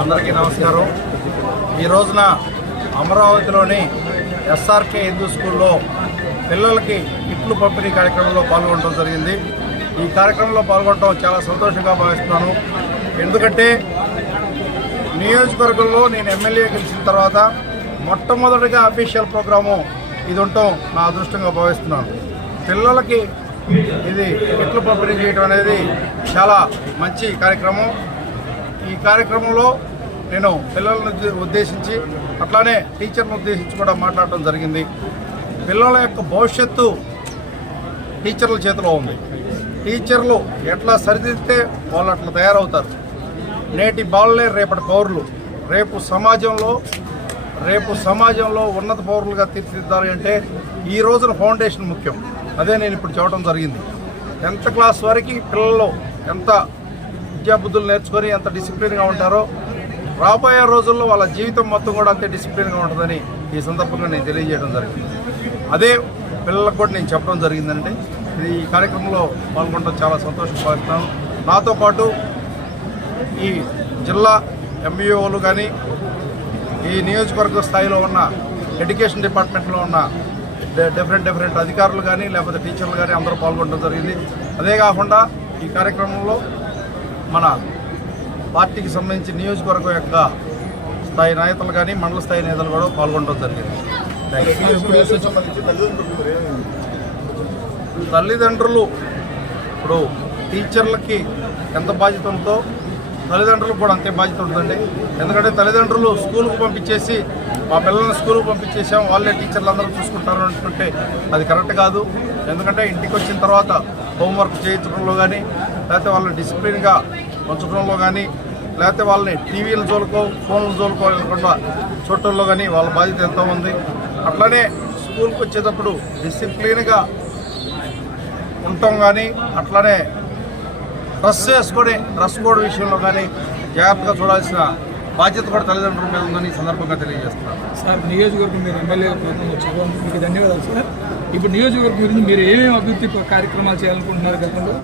అందరికీ నమస్కారం. ఈ రోజున అమరావతిలోని ఎస్ఆర్కే హిందూ స్కూల్లో పిల్లలకి ఇట్లు పంపిణీ కార్యక్రమంలో పాల్గొనడం జరిగింది. ఈ కార్యక్రమంలో పాల్గొనడం చాలా సంతోషంగా భావిస్తున్నాను. ఎందుకంటే నియోజకవర్గంలో నేను ఎమ్మెల్యే గెలిచిన తర్వాత మొట్టమొదటిగా అఫీషియల్ ప్రోగ్రాము ఇది ఉండటం నా అదృష్టంగా భావిస్తున్నాను. పిల్లలకి ఇది ఎట్లు పంపిణీ చేయడం అనేది చాలా మంచి కార్యక్రమం. ఈ కార్యక్రమంలో నేను పిల్లలను ఉద్దేశించి అట్లానే టీచర్ను ఉద్దేశించి కూడా మాట్లాడటం జరిగింది. పిల్లల యొక్క భవిష్యత్తు టీచర్ల చేతిలో ఉంది. టీచర్లు ఎట్లా సరిదిద్దితే వాళ్ళు అట్లా తయారవుతారు. నేటి బాలలే రేపటి పౌరులు. రేపు సమాజంలో రేపు సమాజంలో ఉన్నత పౌరులుగా తీర్చిదిద్దాలి అంటే ఈ రోజున ఫౌండేషన్ ముఖ్యం. అదే నేను ఇప్పుడు చెప్పడం జరిగింది. టెన్త్ క్లాస్ వరకు పిల్లలు ఎంత విద్యాబుద్ధులు నేర్చుకొని ఎంత డిసిప్లిన్గా ఉంటారో రాబోయే రోజుల్లో వాళ్ళ జీవితం మొత్తం కూడా అంతే డిసిప్లిన్గా ఉంటుందని ఈ సందర్భంగా నేను తెలియజేయడం జరిగింది. అదే పిల్లలకు కూడా నేను చెప్పడం జరిగిందండి ఇది ఈ కార్యక్రమంలో పాల్గొనడం చాలా సంతోషం నాతో పాటు ఈ జిల్లా ఎంబీఓలు కానీ ఈ నియోజకవర్గ స్థాయిలో ఉన్న ఎడ్యుకేషన్ డిపార్ట్మెంట్లో ఉన్న డిఫరెంట్ డిఫరెంట్ అధికారులు కానీ లేకపోతే టీచర్లు కానీ అందరూ పాల్గొనడం జరిగింది. అదే కాకుండా ఈ కార్యక్రమంలో మన పార్టీకి సంబంధించి నియోజకవర్గం యొక్క స్థాయి నేతలు కానీ మండల స్థాయి నేతలు కూడా పాల్గొనడం జరిగింది. తల్లిదండ్రులు ఇప్పుడు టీచర్లకి ఎంత బాధ్యత ఉందో తల్లిదండ్రులకు కూడా అంతే బాధ్యత ఉంటుందండి. ఎందుకంటే తల్లిదండ్రులు స్కూల్కి పంపించేసి మా పిల్లల్ని స్కూల్కి పంపించేసాం వాళ్ళే టీచర్లు అందరూ చూసుకుంటారు అనుకుంటే అది కరెక్ట్ కాదు. ఎందుకంటే ఇంటికి వచ్చిన తర్వాత హోంవర్క్ చేయించడంలో కానీ లేకపోతే వాళ్ళని డిసిప్లిన్గా ఉంచడంలో కానీ లేకపోతే వాళ్ళని టీవీల జోలుకో ఫోన్ల జోలుకో వెళ్ళకుండా చూడటంలో కానీ వాళ్ళ బాధ్యత ఎంతో ఉంది. అట్లానే స్కూల్కి వచ్చేటప్పుడు డిసిప్లిన్గా ఉండటం కానీ అట్లానే డ్రెస్ వేసుకొని డ్రెస్ కోడ్ విషయంలో కానీ జాగ్రత్తగా చూడాల్సిన బాధ్యత కూడా తల్లిదండ్రుల మీద ఉందని సందర్భంగా తెలియజేస్తున్నాను. సార్ నియోజకవర్గం మీరు ఎమ్మెల్యే ప్రయత్నం వచ్చారు మీకు ధన్యవాదాలు సార్. ఇప్పుడు నియోజకవర్గం గురించి మీరు ఏమేమి అభివృద్ధి కార్యక్రమాలు చేయాలనుకుంటున్నారు గతంలో?